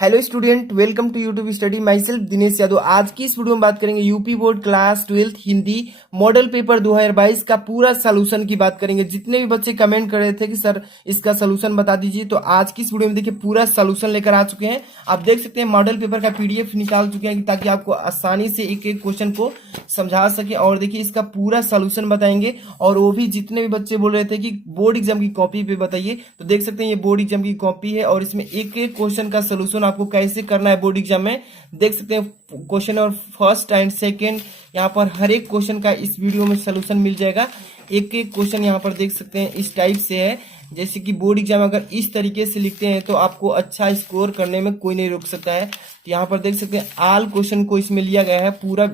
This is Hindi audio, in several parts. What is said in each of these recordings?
Hello student, welcome to YouTube study. Myself Dinesh Yadav. आज की इस वीडियो में बात करेंगे UP board class 12th Hindi model paper 2022 का पूरा सॉल्यूशन की बात करेंगे। जितने भी बच्चे कमेंट कर रहे थे कि सर इसका सॉल्यूशन बता दीजिए, तो आज की इस वीडियो में देखिए पूरा सॉल्यूशन लेकर आ चुके हैं। आप देख सकते हैं मॉडल पेपर का पीडीएफ निकाल चुके हैं ताकि आपको आसानी से एक एक क्वेश्चन को समझा सके। और देखिए इसका पूरा सॉल्यूशन बताएंगे, और वो भी जितने भी बच्चे बोल रहे थे कि बोर्ड एग्जाम की कॉपी पे बताइए, तो देख सकते हैं ये बोर्ड एग्जाम की कॉपी है और इसमें एक एक क्वेश्चन का सॉल्यूशन आपको कैसे करना है बोर्ड एग्जाम में देख सकते हैं। क्वेश्चन और फर्स्ट एंड सेकंड यहाँ पर हर एक क्वेश्चन का इस वीडियो में सॉल्यूशन मिल जाएगा। एक एक क्वेश्चन यहाँ पर देख सकते हैं इस टाइप से है, जैसे कि बोर्ड एग्जाम अगर इस तरीके से लिखते हैं तो आपको अच्छा स्कोर करने में कोई नहीं रोक सकता है। तो यहाँ पर देख सकते हैं ऑल क्वेश्चन को इसमें लिया गया है पूरा।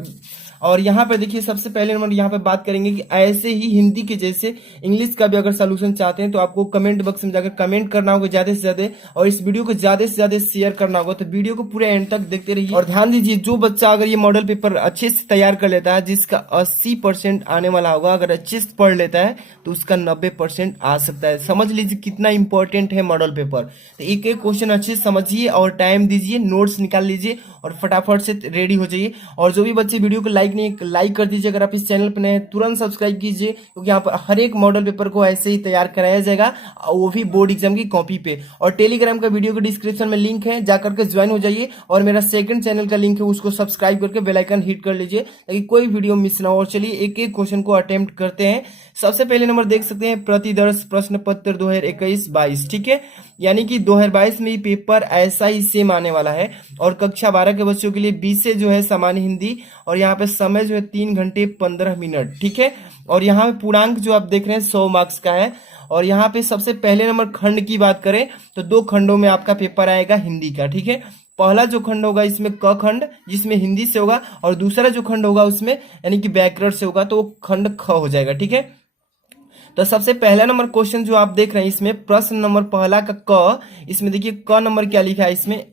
और यहाँ पर देखिए सबसे पहले नंबर यहाँ पे बात करेंगे कि ऐसे ही हिंदी के जैसे इंग्लिश का भी अगर सॉल्यूशन चाहते हैं तो आपको कमेंट बॉक्स में जाकर कमेंट करना होगा ज्यादा से ज्यादा, और इस वीडियो को ज्यादा से ज्यादा शेयर करना होगा। तो वीडियो को पूरे एंड तक देखते रहिए। और ध्यान दीजिए, जो बच्चा अगर ये मॉडल पेपर अच्छे से तैयार कर लेता है, जिसका 80% आने वाला होगा, अगर अच्छे से पढ़ लेता है तो उसका 90% आ सकता है। समझ लीजिए कितना इंपॉर्टेंट है मॉडल पेपर। तो एक एक क्वेश्चन अच्छे से समझिए और टाइम दीजिए, नोट्स निकाल लीजिए और फटाफट से रेडी हो जाइए। और जो भी बच्चे वीडियो को लाइक कर दीजिए। अगर आप इस चैनल पर नए हैं तुरंत सब्सक्राइब कीजिए, क्योंकि यहाँ पर हर एक मॉडल पेपर को ऐसे ही तैयार कराया जाएगा, वो भी बोर्ड एग्जाम की कॉपी पे। और टेलीग्राम का वीडियो के डिस्क्रिप्शन में लिंक है, जाकर के ज्वाइन हो जाइए। और मेरा सेकंड चैनल का लिंक है, उसको सब्सक्राइब करके बेल आइकन हिट कर लीजिए ताकि कोई वीडियो मिस ना हो। और चलिए एक एक क्वेश्चन को अटेम्प्ट करते हैं। सबसे पहले नंबर देख सकते हैं प्रतिदर्श प्रश्न पत्र 2021-22, ठीक है। यानी कि 2022 में पेपर ऐसा ही सेम आने वाला है। और कक्षा 12 के बच्चों के लिए 20 से जो है सामान्य हिंदी, और यहाँ पे समय जो है 3 घंटे 15 मिनट, ठीक है। और यहाँ पे पूर्णांक जो आप देख रहे हैं 100 मार्क्स का है। और यहाँ पे सबसे पहले नंबर खंड की बात करें तो 2 खंडों में आपका पेपर आएगा हिंदी का, ठीक है। पहला जो खंड होगा इसमें क खंड, जिसमें हिंदी से होगा, और दूसरा जो खंड होगा उसमें यानी कि व्याकरण से होगा, तो वो खंड ख हो जाएगा, ठीक है। तो सबसे पहला नंबर क्वेश्चन जो आप देख रहे हैं इसमें प्रश्न नंबर पहला का क, इसमें देखिए क नंबर क्या लिखा है इसमें।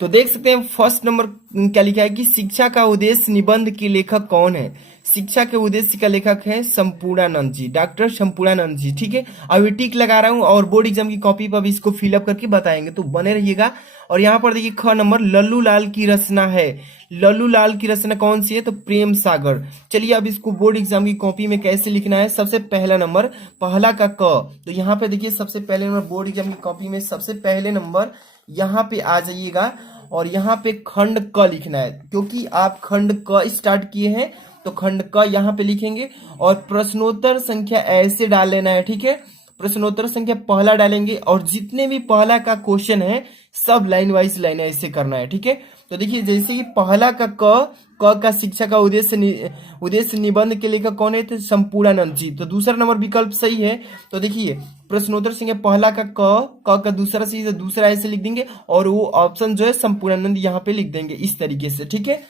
तो देख सकते हैं फर्स्ट नंबर क्या लिखा है कि शिक्षा का उद्देश्य निबंध के लेखक कौन है। शिक्षा के उद्देश्य का लेखक है संपूर्णानंद जी, डॉक्टर संपूर्णानंद जी, ठीक है। अभी टिक लगा रहा हूं और बोर्ड एग्जाम की कॉपी पर भी इसको फिलअप करके बताएंगे, तो बने रहिएगा। और यहाँ पर देखिए ख नंबर लल्लू लाल की रचना है। लल्लू लाल की रचना कौन सी है, तो प्रेम सागर। चलिए अब इसको बोर्ड एग्जाम की कॉपी में कैसे लिखना है। सबसे पहला नंबर पहला का क, तो यहाँ पे देखिए सबसे पहले नंबर बोर्ड एग्जाम की कॉपी में सबसे पहले नंबर यहाँ पे आ जाइएगा, और यहाँ पे खंड क लिखना है। क्योंकि आप खंड क स्टार्ट किए हैं तो खंड क यहाँ पे लिखेंगे। और प्रश्नोत्तर संख्या ऐसे डाल लेना है, ठीक है। प्रश्नोत्तर संख्या पहला डालेंगे, और जितने भी पहला का क्वेश्चन है सब लाइन वाइज लाइन ऐसे करना है, ठीक है। तो देखिए जैसे कि पहला का क का शिक्षा का उद्देश्य निबंध के लेखक कौन है, तो संपूर्णानंद जी। तो दूसरा नंबर विकल्प सही है। तो देखिए प्रश्नोत्तर संख्या पहला का क का दूसरा सही, तो दूसरा ऐसे लिख देंगे, और वो ऑप्शन जो है संपूर्णानंद यहाँ पे लिख देंगे इस तरीके से, ठीक है।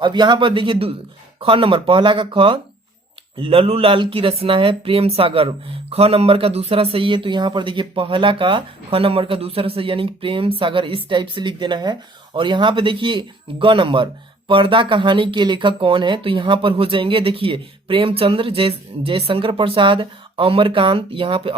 अब यहाँ पर देखिए ख नंबर पहला का ख, लल्लू लाल की रचना है प्रेम सागर। ख नंबर का दूसरा सही है, तो यहाँ पर देखिए पहला का ख नंबर का दूसरा सही यानी कि प्रेम सागर इस टाइप से लिख देना है। और यहाँ पे देखिए ग नंबर पर्दा कहानी के लेखक कौन है, तो यहाँ पर हो जाएंगे देखिए प्रेमचंद्र, जयशंकर प्रसाद, अमरकांत, यहाँ पे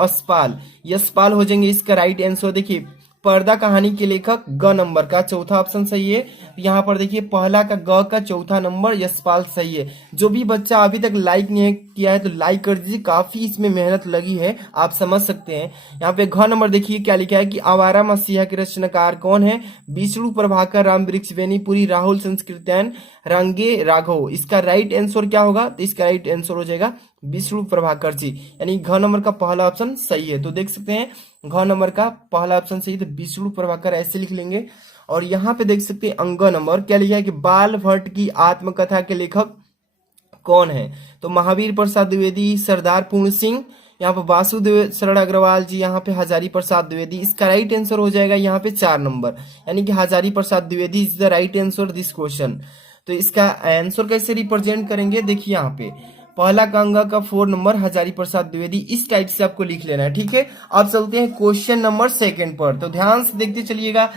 यशपाल हो जाएंगे इसका राइट आंसर। देखिए पर्दा कहानी के लेखक ग नंबर का चौथा ऑप्शन सही है। यहाँ पर देखिए पहला का ग का चौथा नंबर यशपाल सही है। जो भी बच्चा अभी तक लाइक नहीं किया है तो लाइक कर दीजिए, काफी इसमें मेहनत लगी है, आप समझ सकते हैं। यहाँ पे घ नंबर देखिए क्या लिखा है कि आवारा मसीहा के रचनाकार कौन है, विष्णु प्रभाकर, राम वृक्ष बेनीपुरी, राहुल संस्कृत्यायन, रंगे राघव। इसका राइट आंसर क्या होगा, तो इसका राइट आंसर हो जाएगा विष्णु प्रभाकर जी, यानी घ नंबर का पहला ऑप्शन सही है। तो देख सकते हैं घ नंबर का पहला ऑप्शन सही, तो विष्णु प्रभाकर ऐसे लिख लेंगे। और यहाँ पे देख सकते हैं अंग नंबर क्या लिखा है कि बाल भट्ट की आत्मकथा के लेखक कौन है, तो महावीर प्रसाद द्विवेदी, सरदार पूर्ण सिंह, यहाँ पे वासुदेव शरण अग्रवाल जी, यहाँ पे हजारी प्रसाद द्विवेदी। इसका राइट आंसर हो जाएगा यहाँ पे 4 नंबर, यानी कि Hazari Prasad Dwivedi is the right answer this question. तो इसका आंसर कैसे रिप्रेजेंट करेंगे, देखिए यहाँ पे पहला का अंग का 4 नंबर हजारी प्रसाद द्विवेदी, इस टाइप से आपको लिख लेना है, ठीक है। अब चलते हैं क्वेश्चन नंबर सेकंड पर, तो ध्यान से देखते चलिएगा।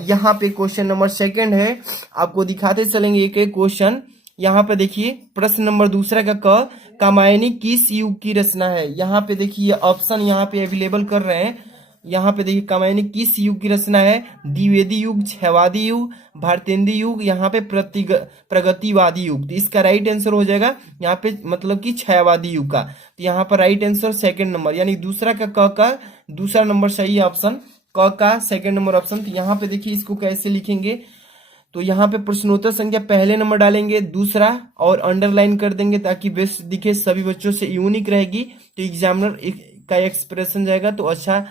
यहाँ पे क्वेश्चन नंबर सेकंड है, आपको दिखाते चलेंगे एक एक क्वेश्चन। यहाँ पे देखिए प्रश्न नंबर दूसरा का क, कामायनी किस युग की रचना है। यहाँ पे देखिए ऑप्शन यहाँ पे अवेलेबल कर रहे हैं, यहाँ पे देखिए कामायनी किस युग की रचना है? द्विवेदी युग, क्षयवादी युग, भारतेंदु युग, यहाँ पे प्रगतिवादी युग। तो इसका राइट आंसर हो जाएगा यहाँ पे मतलब कि क्षयवादी युग का। तो यहाँ पर राइट आंसर सेकंड नंबर यानी दूसरा का क का दूसरा नंबर सही है ऑप्शन क का सेकंड नंबर ऑप्शन। तो यहाँ पे देखिए इसको कैसे लिखेंगे, तो यहाँ पे प्रश्नोत्तर संख्या पहले नंबर डालेंगे, दूसरा और अंडरलाइन कर देंगे ताकि बेस्ट दिखे, सभी बच्चों से यूनिक रहेगी। तो एग्जामिनर का एक्सप्रेशन जाएगा तो अच्छा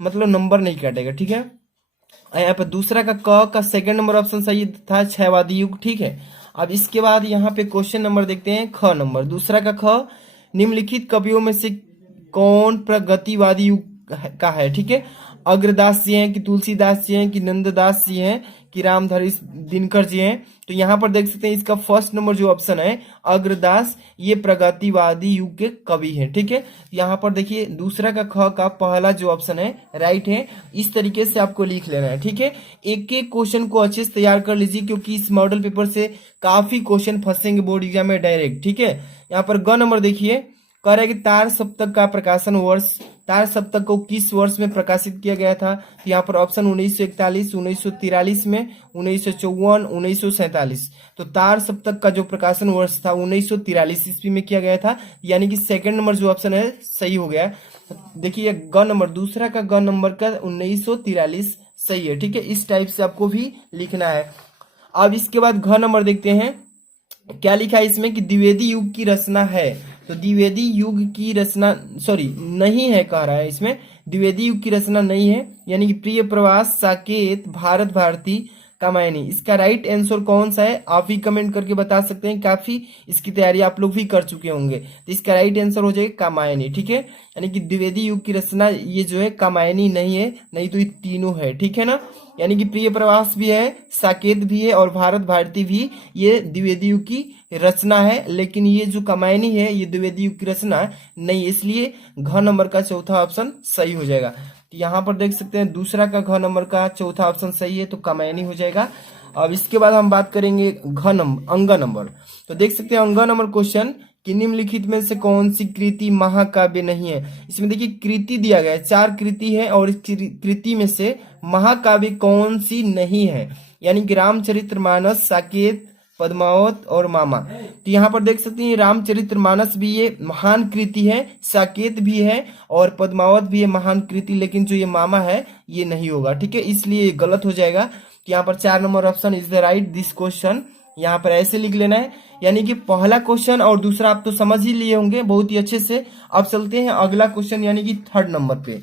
मतलब नंबर नहीं काटेगा, ठीक है। यहाँ पे दूसरा का क का सेकंड नंबर ऑप्शन सही था, क्षयवादी युग, ठीक है। अब इसके बाद यहाँ पे क्वेश्चन नंबर देखते हैं ख नंबर, दूसरा का ख, निम्नलिखित कवियों में से कौन प्रगतिवादी युग का है, ठीक है। अग्रदास जी हैं कि तुलसीदास जी हैं कि नंददास जी हैं कि रामधारी दिनकर जी हैं। तो यहाँ पर देख सकते हैं इसका फर्स्ट नंबर जो ऑप्शन है अग्रदास, ये प्रगतिवादी युग के कवि हैं, ठीक है। यहाँ पर देखिए दूसरा का ख का पहला जो ऑप्शन है राइट है। इस तरीके से आपको लिख लेना है, ठीक है। एक एक क्वेश्चन को अच्छे से तैयार कर लीजिए क्योंकि इस मॉडल पेपर से काफी क्वेश्चन फंसेंगे बोर्ड एग्जाम में डायरेक्ट, ठीक है। यहाँ पर ग नंबर देखिए कह रहा है कि तार सप्तक का प्रकाशन वर्ष, तार सप्तक को किस वर्ष में प्रकाशित किया गया था? तो यहाँ पर ऑप्शन 1941, 1943 में, 1954, 1947। तो तार सप्तक का जो प्रकाशन वर्ष था 1943 ईस्वी में किया गया था, यानी कि सेकंड नंबर जो ऑप्शन है सही हो गया। देखिए ग नंबर, दूसरा का ग नंबर का 1943 सही है, ठीक है। इस टाइप से आपको भी लिखना है। अब इसके बाद घ नंबर देखते हैं क्या लिखा है इसमें कि द्विवेदी युग की रचना है। तो द्विवेदी युग की रचना सॉरी नहीं है कह रहा है इसमें, द्विवेदी युग की रचना नहीं है, यानी कि प्रिय प्रवास, साकेत, भारत भारती, कामायनी। इसका राइट आंसर कौन सा है आप ही कमेंट करके बता सकते हैं, काफी इसकी तैयारी आप लोग भी कर चुके होंगे। तो इसका राइट आंसर हो जाएगा कामायनी, ठीक है। यानी कि द्विवेदी युग की रचना ये जो है कामायनी नहीं है, नहीं तो ये तीनों है, ठीक है ना। यानी कि प्रिय प्रवास भी है, साकेत भी है और भारत भारती भी ये द्विवेदी युग की रचना है, लेकिन ये जो कामायनी है ये द्विवेदी युग की रचना नहीं है, इसलिए घ नंबर का चौथा ऑप्शन सही हो जाएगा। तो यहाँ पर देख सकते हैं दूसरा का घ नंबर का चौथा ऑप्शन सही है तो कामायनी हो जाएगा। अब इसके बाद हम बात करेंगे घ नंबर अंग नंबर। तो देख सकते हैं अंग नंबर क्वेश्चन कि निम्नलिखित में से कौन सी कृति महाकाव्य नहीं है। इसमें देखिए कृति दिया गया है, 4 कृति है और इस कृति में से महाकाव्य कौन सी नहीं है, यानी कि रामचरितमानस, साकेत, पद्मावत और मामा। तो यहाँ पर देख सकते हैं रामचरितमानस भी ये महान कृति है, साकेत भी है और पद्मावत भी ये महान कृति, लेकिन जो ये मामा है ये नहीं होगा, ठीक है, इसलिए गलत हो जाएगा। तो यहाँ पर 4 number option is the right this question, यहाँ पर ऐसे लिख लेना है। यानी कि पहला क्वेश्चन और दूसरा आप तो समझ ही लिए होंगे बहुत ही अच्छे से। अब चलते हैं अगला क्वेश्चन यानी कि थर्ड नंबर पे,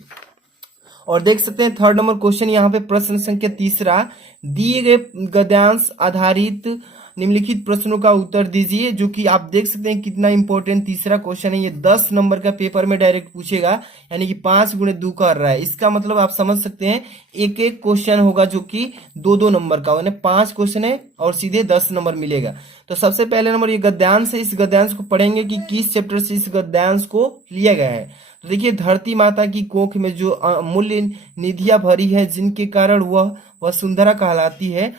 और देख सकते हैं थर्ड नंबर क्वेश्चन यहाँ पे प्रश्न संख्या तीसरा, दिए गए गद्यांश आधारित निम्नलिखित प्रश्नों का उत्तर दीजिए, जो कि आप देख सकते हैं कितना इंपॉर्टेंट तीसरा क्वेश्चन है। ये 10 नंबर का पेपर में डायरेक्ट पूछेगा, यानी कि 5 गुणे 2 कर रहा है। इसका मतलब आप समझ सकते हैं एक एक क्वेश्चन होगा जो कि 2-2 नंबर का, यानी 5 क्वेश्चन है और सीधे 10 नंबर मिलेगा। तो सबसे पहले नंबर ये गद्यांश है, इस गद्यांश को पढ़ेंगे कि किस चैप्टर से इस गद्यांश को लिया गया है। तो देखिए धरती माता की कोख में जो अमूल्य निधियां भरी है जिनके कारण वह वसुंधरा कहलाती है,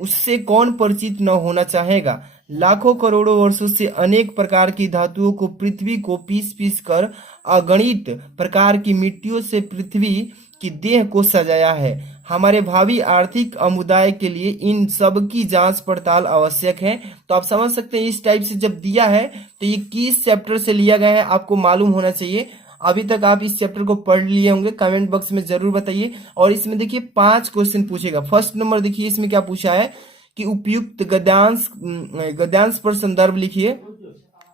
उससे कौन परिचित न होना चाहेगा। लाखों करोड़ों वर्षों से अनेक प्रकार की धातुओं को पृथ्वी को पीस पीस कर अगणित प्रकार की मिट्टियों से पृथ्वी की देह को सजाया है। हमारे भावी आर्थिक समुदाय के लिए इन सब की जांच पड़ताल आवश्यक है। तो आप समझ सकते हैं इस टाइप से जब दिया है तो ये किस चैप्टर से लिया गया है आपको मालूम होना चाहिए। अभी तक आप इस चैप्टर को पढ़ लिए होंगे, कमेंट बॉक्स में जरूर बताइए। और इसमें देखिए 5 क्वेश्चन पूछेगा। फर्स्ट नंबर देखिए इसमें क्या पूछा है कि उपयुक्त गद्यांश पर संदर्भ लिखिए।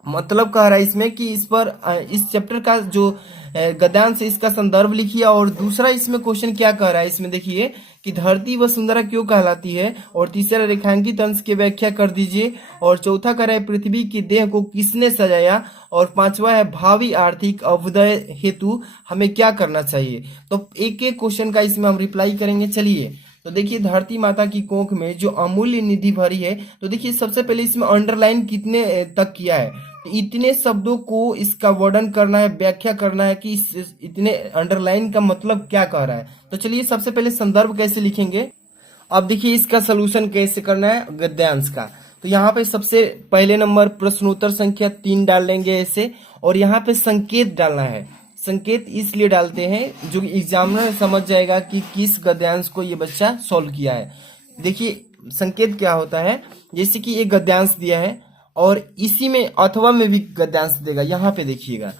मतलब कह रहा है इसमें कि इस पर इस चैप्टर का जो गद्यांश है इसका संदर्भ लिखिए। और दूसरा इसमें क्वेश्चन क्या कह रहा है, इसमें देखिए कि धरती वसुंधरा क्यों कहलाती है। और तीसरा रेखांकित अंश की व्याख्या कर दीजिए। और चौथा कह रहा है पृथ्वी की देह को किसने सजाया। और 5वां है भावी आर्थिक अभ्युदय हेतु हमें क्या करना चाहिए। तो एक एक क्वेश्चन का इसमें हम रिप्लाई करेंगे। चलिए तो देखिए धरती माता की कोख में जो अमूल्य निधि भरी है, तो देखिए सबसे पहले इसमें अंडरलाइन कितने तक किया है, तो इतने शब्दों को इसका वर्णन करना है, व्याख्या करना है कि इतने अंडरलाइन का मतलब क्या कह रहा है। तो चलिए सबसे पहले संदर्भ कैसे लिखेंगे। अब देखिए इसका सोल्यूशन कैसे करना है गद्यांश का। तो यहाँ पे सबसे पहले नंबर प्रश्नोत्तर संख्या 3 डाल लेंगे ऐसे, और यहाँ पे संकेत डालना है। संकेत इसलिए डालते हैं जो एग्जामिनर समझ जाएगा कि किस गद्यांश को ये बच्चा सॉल्व किया है। देखिए संकेत क्या होता है, जैसे कि एक गद्यांश दिया है और इसी में अथवा में भी गद्यांश देगा। यहाँ पे देखिएगा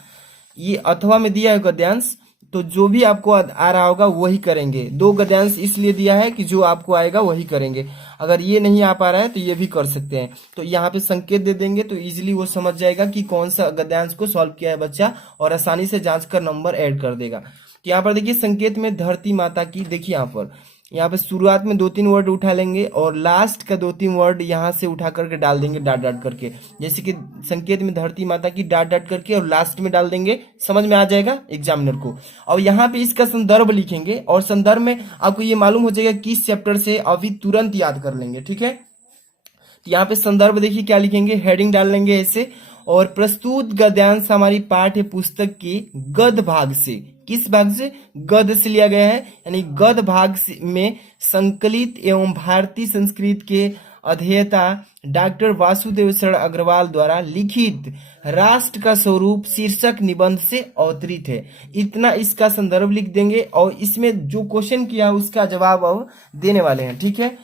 ये अथवा में दिया है गद्यांश, तो जो भी आपको आ रहा होगा वही करेंगे। दो गद्यांश इसलिए दिया है कि जो आपको आएगा वही करेंगे। अगर ये नहीं आ पा रहा है तो ये भी कर सकते हैं। तो यहाँ पे संकेत दे देंगे तो इजीली वो समझ जाएगा कि कौन सा गद्यांश को सॉल्व किया है बच्चा, और आसानी से जांच कर नंबर ऐड कर देगा। तो यहाँ पर देखिए संकेत में धरती माता की, देखिए यहाँ पे शुरुआत में 2-3 वर्ड उठा लेंगे और लास्ट का 2-3 वर्ड यहाँ से उठा करके डाल देंगे डाट डाट करके। जैसे कि संकेत में धरती माता की डाट डाट करके और लास्ट में डाल देंगे, समझ में आ जाएगा एग्जामिनर को। और यहाँ पे इसका संदर्भ लिखेंगे और संदर्भ में आपको ये मालूम हो जाएगा किस चैप्टर से, अभी तुरंत याद कर लेंगे। ठीक है, तो यहाँ पे संदर्भ देखिए क्या लिखेंगे, हेडिंग डाल लेंगे ऐसे। और प्रस्तुत गद्यांश हमारी पाठ्य पुस्तक के गद्य भाग से, किस भाग से, गद्य से लिया गया है, यानी गद्य भाग में संकलित एवं भारतीय संस्कृत के अध्येता डॉक्टर वासुदेव शरण अग्रवाल द्वारा लिखित राष्ट्र का स्वरूप शीर्षक निबंध से अवतरित है। इतना इसका संदर्भ लिख देंगे और इसमें जो क्वेश्चन किया उसका जवाब अब देने वाले हैं। ठीक है,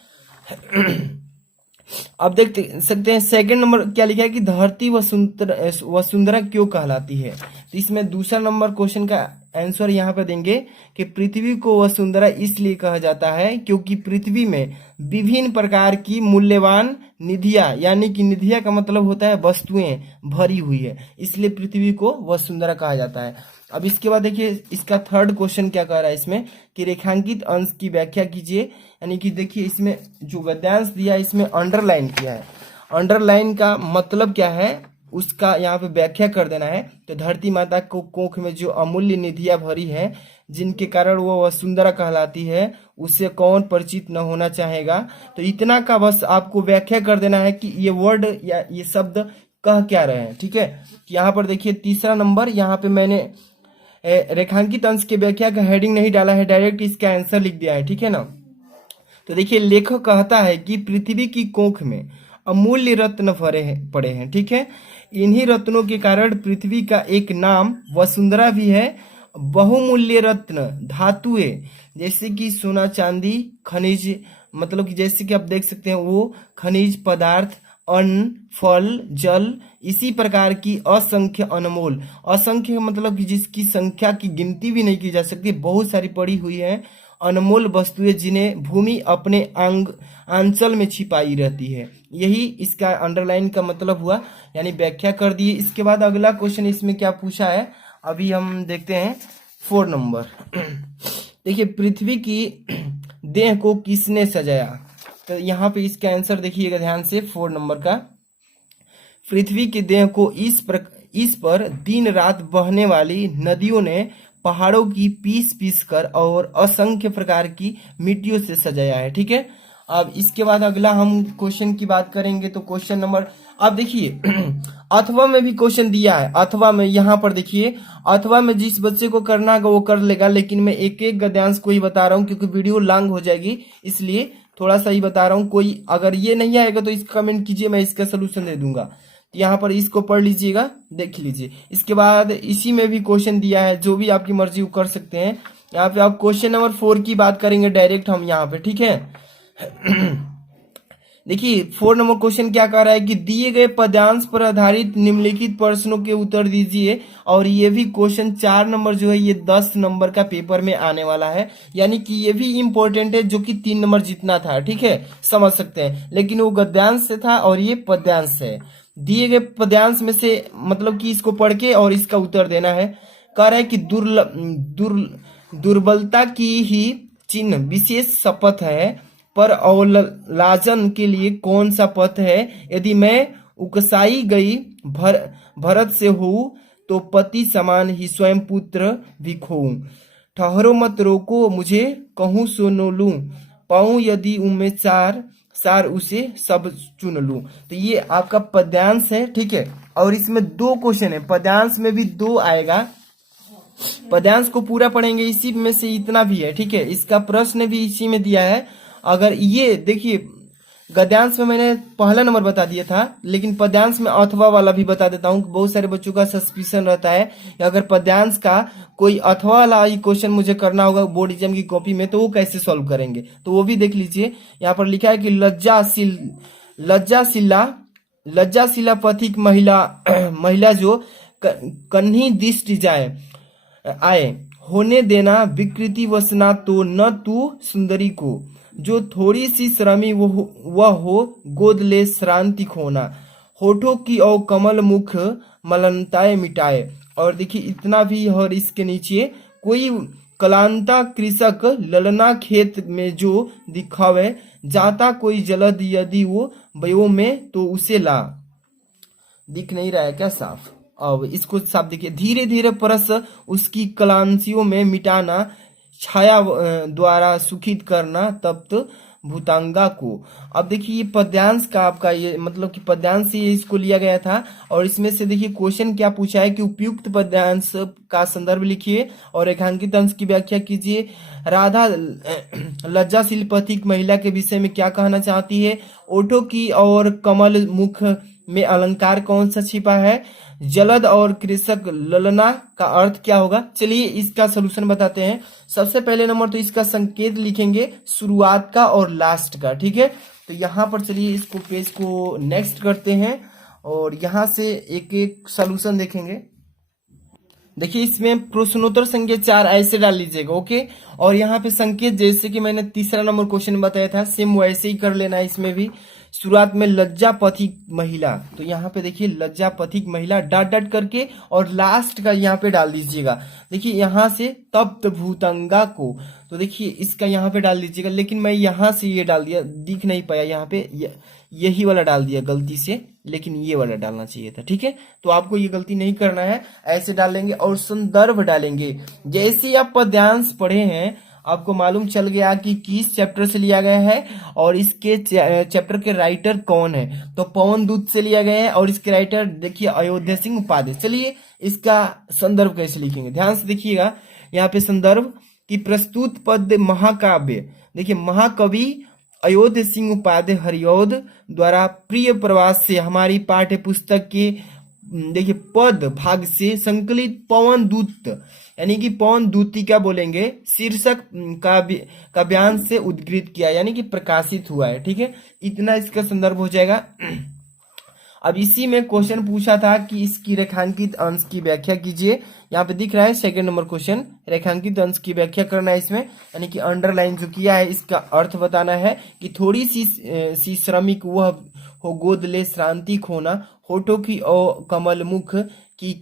अब देख सकते हैं सेकंड नंबर क्या लिखा है कि धरती वसुंधरा क्यों कहलाती है। तो इसमें दूसरा नंबर क्वेश्चन का आंसर यहाँ पे देंगे कि पृथ्वी को वसुंधरा इसलिए कहा जाता है क्योंकि पृथ्वी में विभिन्न प्रकार की मूल्यवान निधियां, यानी कि निधियां का मतलब होता है वस्तुएं, भरी हुई है, इसलिए पृथ्वी को वसुंधरा कहा जाता है। अब इसके बाद देखिए इसका थर्ड क्वेश्चन क्या कह रहा है इसमें कि रेखांकित अंश की व्याख्या कीजिए। यानी कि देखिए इसमें जो गद्यांश दिया है इसमें अंडरलाइन किया है। अंडरलाइन का मतलब क्या है उसका यहाँ पे व्याख्या कर देना है। तो धरती माता को कोख में जो अमूल्य निधियां भरी है जिनके कारण वो वसुंधरा कहलाती है, उससे कौन परिचित न होना चाहेगा। तो इतना का बस आपको व्याख्या कर देना है कि ये वर्ड या ये शब्द कह क्या रहे हैं। ठीक है, यहाँ पर देखिए तीसरा नंबर, यहाँ पे मैंने रेखांकित अंश की व्याख्या का हेडिंग नहीं डाला है, डायरेक्ट इसका आंसर लिख दिया है। ठीक है ना, तो देखिए लेखक कहता है कि पृथ्वी की कोख में अमूल्य रत्न भरे हैं पड़े हैं। ठीक है, इन्हीं रत्नों के कारण पृथ्वी का एक नाम वसुंधरा भी है। बहुमूल्य रत्न धातुएं जैसे कि सोना चांदी खनिज, मतलब कि जैसे कि आप देख सकते हैं वो खनिज पदार्थ, अन्न, फल, जल, इसी प्रकार की असंख्य अनमोल, असंख्य मतलब कि जिसकी संख्या की गिनती भी नहीं की जा सकती, बहुत सारी पड़ी हुई है अनमोल वस्तुएं जिन्हें भूमि अपने आंचल में छिपाई रहती है। यही इसका अंडरलाइन का मतलब हुआ, यानी व्याख्या कर दी। इसके बाद अगला क्वेश्चन इसमें क्या पूछा है अभी हम देखते हैं 4 नंबर। देखिए पृथ्वी की देह को किसने सजाया। तो यहाँ पे इसका आंसर देखिएगा ध्यान से 4 नंबर का। पृथ्वी की देह को इस पर दिन रात बहने वाली नदियों ने पहाड़ों की पीस पीस कर और असंख्य प्रकार की मिट्टियों से सजाया है। ठीक है, अब इसके बाद अगला हम क्वेश्चन की बात करेंगे। तो क्वेश्चन नंबर, अब देखिए अथवा में भी क्वेश्चन दिया है। अथवा में यहाँ पर देखिए, अथवा में जिस बच्चे को करना है वो कर लेगा, लेकिन मैं एक एक गद्यांश को ही बता रहा हूँ क्योंकि वीडियो लॉन्ग हो जाएगी, इसलिए थोड़ा सा ही बता रहा हूँ। कोई अगर ये नहीं आएगा तो इसका कमेंट कीजिए, मैं इसका सोल्यूशन दे दूंगा। यहाँ पर इसको पढ़ लीजिएगा, देख लीजिए। इसके बाद इसी में भी क्वेश्चन दिया है, जो भी आपकी मर्जी वो कर सकते हैं। यहाँ पे आप क्वेश्चन नंबर 4 की बात करेंगे डायरेक्ट हम यहाँ पे। ठीक है, देखिए 4 नंबर क्वेश्चन क्या कह रहा है कि दिए गए पद्यांश पर आधारित निम्नलिखित प्रश्नों के उत्तर दीजिए। और ये भी क्वेश्चन 4 नंबर जो है ये 10 नंबर का पेपर में आने वाला है, यानी कि ये भी इंपॉर्टेंट है जो कि 3 नंबर जितना था। ठीक है, समझ सकते हैं, लेकिन वो गद्यांश से था और ये पद्यांश है। दिए गए पद्यांश में से मतलब कि इसको पढ़ के और इसका उत्तर देना है। कह रहा है कि दुर्बलता की ही चिन्ह विशेष शपथ है, पर अवलाजन के लिए कौन सा पथ है। यदि मैं उकसाई गई भरत से हूँ तो पति समान ही स्वयं पुत्र भी खोऊं। ठहरो मत रोको मुझे कहूँ सो न लूं, पाऊं यदि उनमें सार उसे सब चुन लूं। तो ये आपका पद्यांश है। ठीक है, और इसमें 2 क्वेश्चन है, पद्यांश में भी 2 आएगा। पद्यांश को पूरा पढ़ेंगे, इसी में से इतना भी है। ठीक है, इसका प्रश्न भी इसी में दिया है। अगर ये देखिए गद्यांश में मैंने पहला नंबर बता दिया था, लेकिन पद्यांश में अथवा वाला भी बता देता हूँ। बहुत सारे बच्चों का सस्पिशन रहता है कि अगर पद्यांश का कोई अथवा वाला क्वेश्चन मुझे करना होगा बोर्ड एग्जाम की कॉपी में, तो वो कैसे सॉल्व करेंगे, तो वो भी देख लीजिए। यहाँ पर लिखा है कि लज्जाशिला पथिक महिला महिला जो कन्ही दृष्टि जाए आए, होने देना विकृति वसना तो न तू सुंदरी को, जो थोड़ी सी श्रमी वह हो गोद ले श्रांति खोना, होठों की और कमल मुख मलनताए मिटाए। और देखिए इतना भी, और इसके नीचे कोई कलांता कृषक ललना खेत में जो दिखावे, जाता कोई जलद यदि वो बयो में तो उसे ला। दिख नहीं रहा है क्या साफ? अब इसको साफ देखिए, धीरे धीरे परस उसकी कलांसियों में मिटाना, छाया द्वारा सुखित करना तप्त भूतांगा को। अब देखिए ये पद्यांश का आपका ये मतलब कि पद्यांश से ये इसको लिया गया था। और इसमें से देखिए क्वेश्चन क्या पूछा है कि उपयुक्त पद्यांश का संदर्भ लिखिए और रेखांकित अंश की व्याख्या कीजिए। राधा लज्जाशील पथिक महिला के विषय में क्या कहना चाहती है? ओठों की और कमल मुख में अलंकार कौन सा छिपा है? जलद और कृषक ललना का अर्थ क्या होगा? चलिए इसका सलूशन बताते हैं। सबसे पहले नंबर तो इसका संकेत लिखेंगे शुरुआत का और लास्ट का, ठीक है। तो यहाँ पर चलिए इसको पेज को नेक्स्ट करते हैं और यहाँ से एक एक सलूशन देखेंगे। देखिए इसमें प्रश्नोत्तर संख्या 4 ऐसे डाल लीजिएगा, ओके। और यहाँ पे संकेत जैसे कि मैंने तीसरा नंबर क्वेश्चन बताया था, सेम वैसे ही कर लेना है इसमें भी। शुरुआत में लज्जा पथिक महिला, तो यहाँ पे देखिए लज्जा पथिक महिला डॉट डॉट करके, और लास्ट का यहाँ पे डाल दीजिएगा। देखिए यहाँ से तप्त भूतंगा को, तो देखिए इसका यहाँ पे डाल दीजिएगा। लेकिन मैं यहाँ से ये डाल दिया, दिख नहीं पाया यहाँ पे, यही वाला डाल दिया गलती से, लेकिन ये वाला डालना चाहिए था, ठीक है। तो आपको ये गलती नहीं करना है, ऐसे डालेंगे और संदर्भ डालेंगे। जैसे आप पद्यांश पढ़े हैं, आपको मालूम चल गया कि किस चैप्टर से लिया गया है और इसके चैप्टर के राइटर कौन है। तो पवन दूत से लिया गया है और इसके राइटर देखिए अयोध्या सिंह उपाध्याय। चलिए इसका संदर्भ कैसे लिखेंगे, ध्यान से देखिएगा। यहाँ पे संदर्भ की प्रस्तुत पद महाकाव्य, देखिए महाकवि अयोध्या सिंह उपाध्याय हरिऔध द्वारा प्रिय प्रवास से हमारी पाठ्य पुस्तक के देखिए पद भाग से संकलित पवन दूत, यानी कि पवन दूती क्या बोलेंगे, शीर्षक काव्यांश से उद्धृत किया, यानी कि प्रकाशित हुआ है, ठीक है। इतना इसका संदर्भ हो जाएगा। अब इसी में क्वेश्चन पूछा था कि इसकी रेखांकित अंश की व्याख्या कीजिए। यहाँ पे दिख रहा है सेकंड नंबर क्वेश्चन, रेखांकित अंश की व्याख्या करना है इसमें, यानी कि अंडरलाइन जो किया है इसका अर्थ बताना है कि थोड़ी सी श्रमिक वह हो गोद ले श्रांति खोना, होठों की और कमल मुख की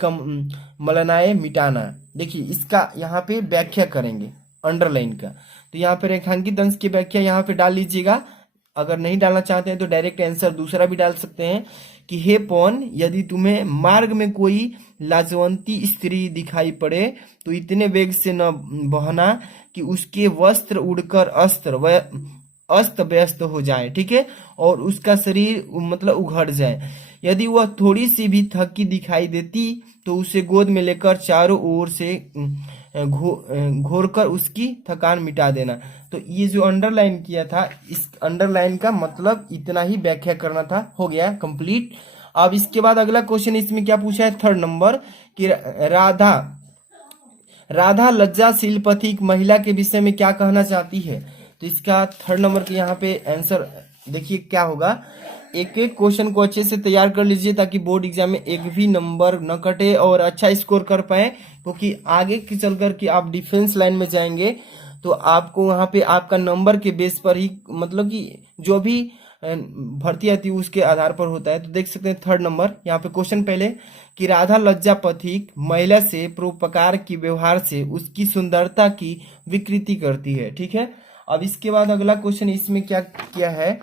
मलनाएं मिटाना। देखिए इसका यहाँ पे व्याख्या करेंगे अंडरलाइन का। तो यहाँ पे रेखांकित अंश की व्याख्या यहाँ पे डाल लीजिएगा। अगर नहीं डालना चाहते हैं तो डायरेक्ट आंसर दूसरा भी डाल सकते हैं कि हे पवन, यदि तुम्हें मार्ग में कोई लाजवंती स्त्री दिखाई पड़े तो इतने वेग से न बहना कि उसके वस्त्र उड़कर अस्त व्यस्त हो जाए, ठीक है, और उसका शरीर मतलब उघड़ जाए। यदि वह थोड़ी सी भी थकी दिखाई देती तो उसे गोद में लेकर चारों ओर से घोरकर उसकी थकान मिटा देना। तो ये जो अंडरलाइन किया था, इस अंडरलाइन का मतलब इतना ही व्याख्या करना था। हो गया कंप्लीट। अब इसके बाद अगला क्वेश्चन इसमें क्या पूछा है, थर्ड नंबर कि राधा लज्जाशील पथिक महिला के विषय में क्या कहना चाहती है। तो इसका थर्ड नंबर के यहाँ पे आंसर देखिए क्या होगा। एक एक क्वेश्चन को अच्छे से तैयार कर लीजिए ताकि बोर्ड एग्जाम में एक भी नंबर न कटे और अच्छा स्कोर कर पाए, क्योंकि आगे की चल कर के आप डिफेंस लाइन में जाएंगे तो आपको वहाँ पे आपका नंबर के बेस पर ही मतलब कि जो भी भर्ती आती है उसके आधार पर होता है। तो देख सकते हैं थर्ड नंबर यहाँ पे क्वेश्चन पहले कि राधा लज्जा पथिक महिला से परोपकार की व्यवहार से उसकी सुंदरता की विकृति करती है, ठीक है। अब इसके बाद अगला क्वेश्चन इसमें क्या किया है,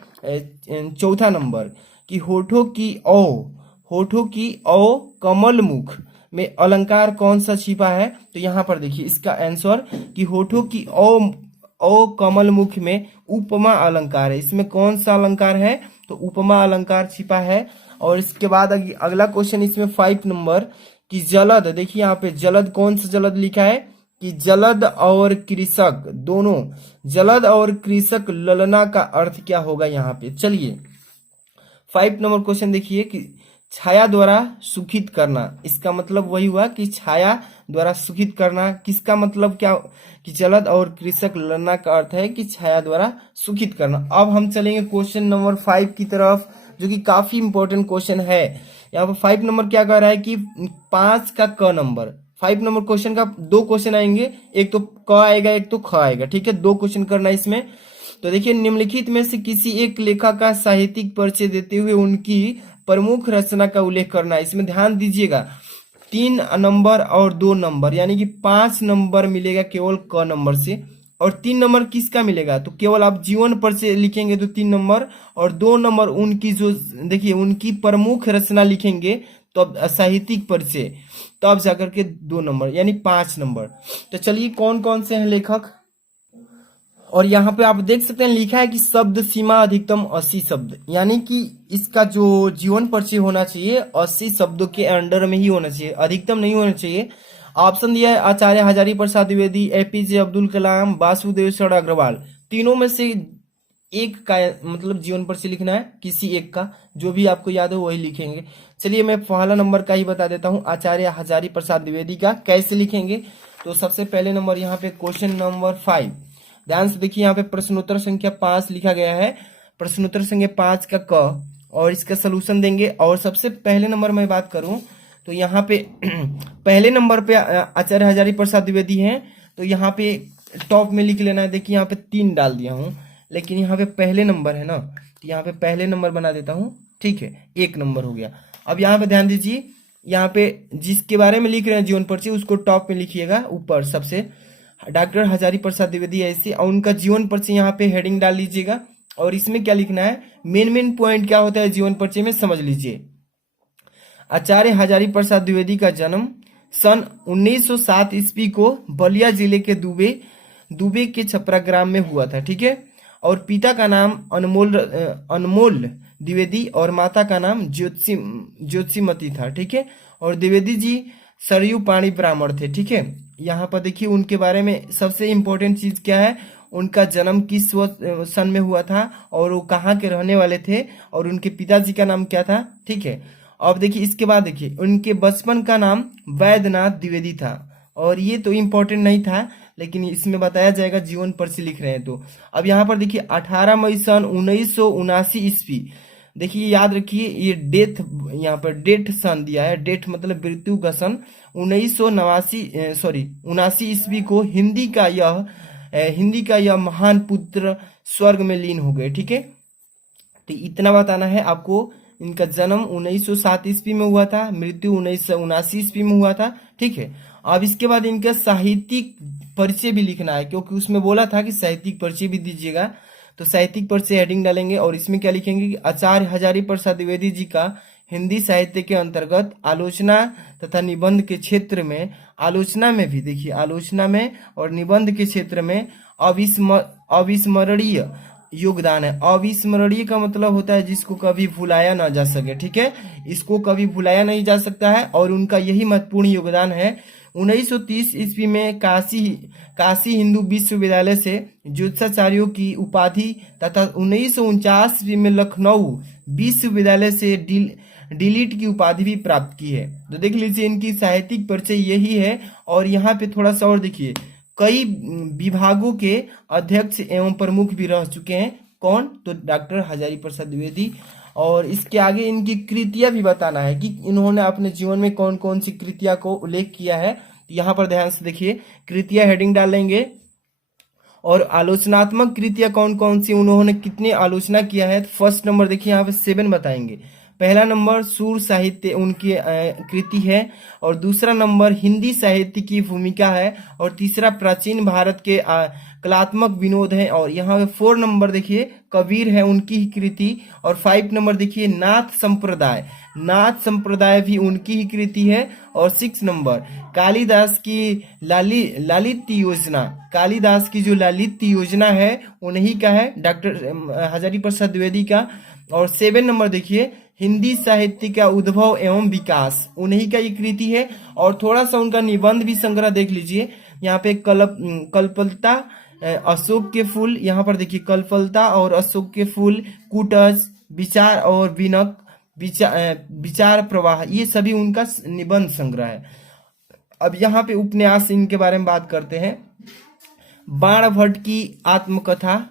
चौथा नंबर कि होठों की औ कमल मुख में अलंकार कौन सा छिपा है। तो यहाँ पर देखिए इसका आंसर कि होठों की औ कमल मुख में उपमा अलंकार है। इसमें कौन सा अलंकार है, तो उपमा अलंकार छिपा है। और इसके बाद अगला क्वेश्चन इसमें 5 नंबर कि जलद, देखिए यहाँ पे जलद कौन सा जलद लिखा है, कि जलद और कृषक दोनों, जलद और कृषक ललना का अर्थ क्या होगा यहाँ पे। चलिए 5 नंबर क्वेश्चन देखिए कि छाया द्वारा सुखित करना, इसका मतलब वही हुआ कि छाया द्वारा सुखित करना। किसका मतलब क्या कि जलद और कृषक ललना का अर्थ है कि छाया द्वारा सुखित करना। अब हम चलेंगे क्वेश्चन नंबर 5 की तरफ, जो कि काफी इंपॉर्टेंट क्वेश्चन है। यहाँ पर 5 नंबर क्या कह रहा है कि 5 का क नंबर, 5 नंबर क्वेश्चन का 2 क्वेश्चन आएंगे, एक तो क आएगा एक तो ख आएगा, ठीक है। 2 क्वेश्चन करना है इसमें। तो देखिए निम्नलिखित में से किसी एक लेखक का साहित्यिक परिचय देते हुए उनकी प्रमुख रचना का उल्लेख करना है। इसमें ध्यान दीजिएगा 3 नंबर और 2 नंबर, यानी कि 5 नंबर मिलेगा केवल क नंबर से, और 3 नंबर किसका मिलेगा तो केवल आप जीवन परिचय लिखेंगे तो 3 नंबर, और 2 नंबर उनकी जो देखिए उनकी प्रमुख रचना लिखेंगे तो अब साहित्यिक परिचय, तो अब जाकर के 2 नंबर यानी 5 नंबर। तो चलिए कौन कौन से हैं लेखक, और यहाँ पे आप देख सकते हैं लिखा है कि शब्द सीमा अधिकतम 80 शब्द, यानी कि इसका जो जीवन परिचय होना चाहिए 80 शब्दों के अंडर में ही होना चाहिए, अधिकतम नहीं होना चाहिए। ऑप्शन दिया है आचार्य हजारी प्रसाद द्विवेदी, एपीजे अब्दुल कलाम, वासुदेव शरण अग्रवाल। तीनों में से एक का मतलब जीवन परिचय लिखना है, किसी एक का, जो भी आपको याद हो वही लिखेंगे। चलिए मैं पहला नंबर का ही बता देता हूँ, आचार्य हजारी प्रसाद द्विवेदी का कैसे लिखेंगे। तो सबसे पहले नंबर यहाँ पे क्वेश्चन नंबर 5, ध्यान से देखिए यहाँ पे प्रश्नोत्तर संख्या 5 लिखा गया है, प्रश्नोत्तर संख्या 5 का क, और इसका सलूशन देंगे। और सबसे पहले नंबर में बात करूं तो यहाँ पे पहले नंबर पे आचार्य हजारी प्रसाद द्विवेदी हैं, तो यहाँ पे टॉप में लिख लेना है। देखिए यहाँ पे 3 डाल दिया हूँ, लेकिन यहाँ पे पहले नंबर है ना, तो यहाँ पे पहले नंबर बना देता हूँ, ठीक है, 1 नंबर हो गया। अब यहाँ पे ध्यान दीजिए, यहाँ पे जिसके बारे में लिख रहे हैं जीवन परिचय उसको टॉप में लिखिएगा, ऊपर सबसे डॉक्टर हजारी प्रसाद द्विवेदी ऐसे, और उनका जीवन परिचय यहाँ पे हेडिंग डाल लीजिएगा। और इसमें क्या लिखना है, मेन पॉइंट क्या होता है जीवन परिचय में समझ लीजिए। आचार्य हजारी प्रसाद द्विवेदी का जन्म सन 1907 ईस्वी को बलिया जिले के दुबे के छपरा ग्राम में हुआ था, ठीक है। और पिता का नाम अनमोल द्विवेदी और माता का नाम ज्योतिषीमती था, ठीक है। और द्विवेदी जी सरयू पाणी ब्राह्मण थे, ठीक है। यहाँ पर देखिए उनके बारे में सबसे इम्पोर्टेंट चीज क्या है, उनका जन्म किस सन में हुआ था और वो कहाँ के रहने वाले थे और उनके पिताजी का नाम क्या था, ठीक है। अब देखिए इसके बाद देखिए उनके बचपन का नाम वैद्यनाथ द्विवेदी था, और ये तो इम्पोर्टेंट नहीं था लेकिन इसमें बताया जाएगा, जीवन परिचय लिख रहे हैं तो। अब यहाँ पर देखिए 18 मई सन 1979 ईस्वी, देखिए याद रखिए ये डेथ, यहाँ पर डेट सन दिया है, डेट मतलब मृत्यु का सन 1979 ईस्वी को हिंदी का यह महान पुत्र स्वर्ग में लीन हो गए, ठीक है। तो इतना बताना है आपको, इनका जन्म 1907 ईस्वी में हुआ था, मृत्यु 1979 ईस्वी में हुआ था, ठीक है। अब इसके बाद इनका साहित्यिक परिचय भी लिखना है, क्योंकि उसमें बोला था कि साहित्यिक परिचय भी दीजिएगा, तो साहित्यिक परिचय हेडिंग डालेंगे। और इसमें क्या लिखेंगे कि आचार्य हजारी प्रसाद द्विवेदी जी का हिंदी साहित्य के अंतर्गत आलोचना तथा निबंध के क्षेत्र में, आलोचना में भी देखिए, आलोचना में और निबंध के क्षेत्र में अविस्मरणीय योगदान है। अविस्मरणीय का मतलब होता है जिसको कभी भुलाया ना जा सके, ठीक है, इसको कभी भुलाया नहीं जा सकता है, और उनका यही महत्वपूर्ण योगदान है। 1930 ईस्वी में काशी हिंदू विश्वविद्यालय से ज्योतिषाचार्यों की उपाधि तथा 1949 ईस्वी में लखनऊ विश्वविद्यालय से डिलीट की उपाधि भी प्राप्त की है। तो देख लीजिए इनकी साहित्यिक परिचय यही है। और यहाँ पे थोड़ा सा और देखिए, कई विभागों के अध्यक्ष एवं प्रमुख भी रह चुके हैं, कौन तो डॉक्टर हजारी प्रसाद द्विवेदी। और इसके आगे इनकी कृतियां भी बताना है कि इन्होंने अपने जीवन में कौन कौन सी कृतियां को उल्लेख किया है। यहाँ पर ध्यान से देखिए, कृतियां हेडिंग डालेंगे, और आलोचनात्मक कृतियां कौन कौन सी, उन्होंने कितने आलोचना किया है। फर्स्ट नंबर देखिए यहाँ पे 7 बताएंगे। पहला नंबर सूर साहित्य उनकी कृति है, और दूसरा नंबर हिंदी साहित्य की भूमिका है, और तीसरा प्राचीन भारत के कलात्मक विनोद है। और यहाँ पे 4 नंबर देखिए कबीर है उनकी ही कृति, और 5 नंबर देखिए नाथ संप्रदाय भी उनकी ही कृति है। और 6 नंबर कालिदास की ललित योजना, कालिदास की जो ललित योजना है उन्हीं का है, डॉक्टर हजारी प्रसाद द्विवेदी का। और 7 नंबर देखिए हिंदी साहित्य का उद्भव एवं विकास, उन्हीं का ये कृति है। और थोड़ा सा उनका निबंध भी संग्रह देख लीजिए, यहाँ पे कल्पलता, अशोक के फूल, यहाँ पर देखिए कल्पलता और अशोक के फूल, कुटज, विचार और विनक, विचार प्रवाह, ये सभी उनका निबंध संग्रह है। अब यहाँ पे उपन्यास इनके बारे में बात करते हैं। बाण भट्ट की आत्मकथा,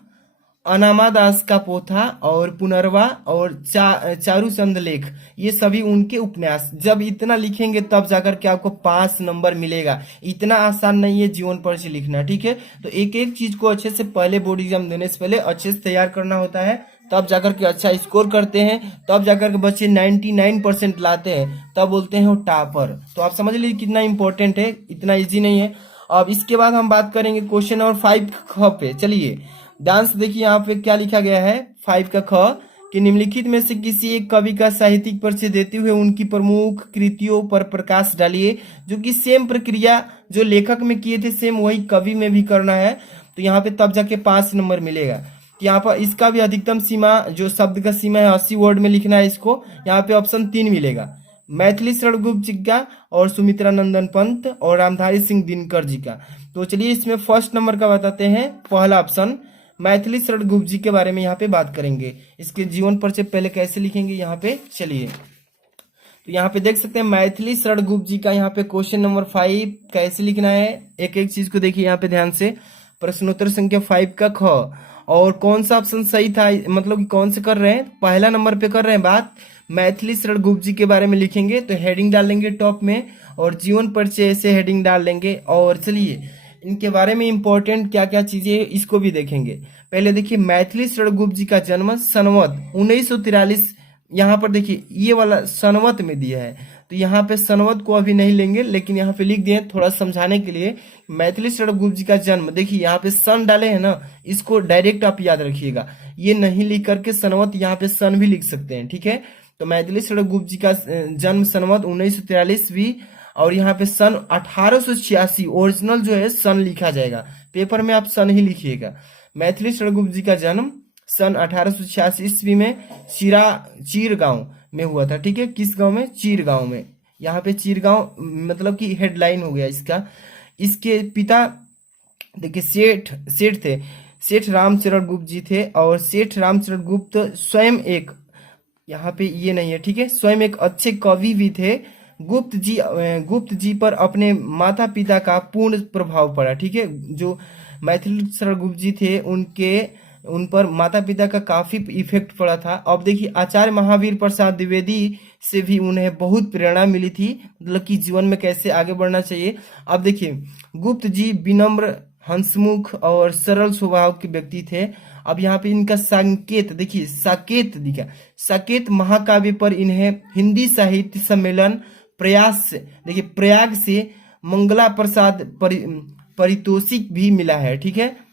अनामादास का पोथा और पुनर्वा और चारूचंद लेख, ये सभी उनके उपन्यास। जब इतना लिखेंगे तब जाकर के आपको 5 नंबर मिलेगा। इतना आसान नहीं है जीवन परिचय लिखना, ठीक है। तो एक एक चीज को अच्छे से पहले बोर्ड एग्जाम देने से पहले अच्छे से तैयार करना होता है, तब जाकर के अच्छा स्कोर करते हैं, तब जाकर के बच्चे 99% लाते हैं, तब बोलते हैं वो टॉपर। तो आप समझ लीजिए कितना इंपॉर्टेंट है, इतना इजी नहीं है। अब इसके बाद हम बात करेंगे क्वेश्चन नंबर 5 ख पे। चलिए ध्यान से देखिए यहाँ पे क्या लिखा गया है 5 का ख, कि निम्नलिखित में से किसी एक कवि का साहित्यिक परिचय देते हुए उनकी प्रमुख कृतियों पर प्रकाश डालिए। जो कि सेम प्रक्रिया जो लेखक में किए थे सेम वही कवि में भी करना है। तो यहाँ पे तब जाके 5 नंबर मिलेगा। तो यहाँ पर इसका भी अधिकतम सीमा जो शब्द का सीमा है 80 वर्ड में लिखना है इसको। यहाँ पे ऑप्शन 3 मिलेगा, मैथिली शरण गुप्त जी का और सुमित्रा नंदन पंत और रामधारी सिंह दिनकर जी का। तो चलिए इसमें फर्स्ट नंबर का बताते हैं, पहला ऑप्शन मैथिली शरण गुप्त जी के बारे में यहाँ पे बात करेंगे। इसके जीवन परिचय पहले कैसे लिखेंगे यहाँ पे, चलिए तो यहाँ पे देख सकते हैं मैथिली शरण गुप्त जी का यहाँ पे क्वेश्चन नंबर 5 कैसे लिखना है। एक एक चीज को देखिए यहाँ पे ध्यान से। प्रश्नोत्तर संख्या 5 का ख, और कौन सा ऑप्शन सही था, मतलब कि कौन से कर रहे हैं, पहला नंबर पे कर रहे हैं बात। मैथिली शरण गुप्त जी के बारे में लिखेंगे तो हेडिंग डाल लेंगे टॉप में, और जीवन परिचय से हेडिंग डाल लेंगे। और चलिए इनके बारे में इंपॉर्टेंट क्या क्या चीजें इसको भी देखेंगे। पहले देखिए मैथिली शरण गुप्त जी का जन्म सनवत 1943, यहाँ पर देखिए ये वाला सनवत में दिया है, तो यहाँ पे सनवत को अभी नहीं लेंगे, लेकिन यहाँ पे लिख दिए थोड़ा समझाने के लिए। मैथिली शरण गुप्त जी का जन्म, देखिए यहाँ पे सन डाले हैं ना, इसको डायरेक्ट आप याद रखिएगा, ये नहीं लिख करके सनवत यहाँ पे सन भी लिख सकते हैं, ठीक है। तो मैथिली शरण गुप्त जी का जन्म सनवत 1943 भी, और यहाँ पे सन 1886 ओरिजिनल जो है सन लिखा जाएगा, पेपर में आप सन ही लिखिएगा। मैथिली शरण गुप्त जी का जन्म सन 1886 ईस्वी में चीर गांव में हुआ था, ठीक है। किस गांव में, चीर गांव में। यहाँ पे चीर गांव मतलब कि हेडलाइन हो गया इसका। इसके पिता देखिए सेठ थे, सेठ रामचरण गुप्त जी थे, और सेठ रामचरण गुप्त स्वयं एक, यहाँ पे ये नहीं है, ठीक है, स्वयं एक अच्छे कवि भी थे। गुप्त जी पर अपने माता पिता का पूर्ण प्रभाव पड़ा, ठीक है। जो मैथिली शरण गुप्त जी थे उन पर माता पिता का काफी इफेक्ट पड़ा था। अब देखिए आचार्य महावीर प्रसाद द्विवेदी से भी उन्हें बहुत प्रेरणा मिली थी, मतलब कि जीवन में कैसे आगे बढ़ना चाहिए। अब देखिए गुप्त जी विनम्र, हंसमुख और सरल स्वभाव के व्यक्ति थे। अब यहाँ पे इनका संकेत देखिए, साकेत दिखा, साकेत महाकाव्य पर इन्हें हिंदी साहित्य सम्मेलन प्रयाग से मंगला प्रसाद पारितोषिक भी मिला है, ठीक है।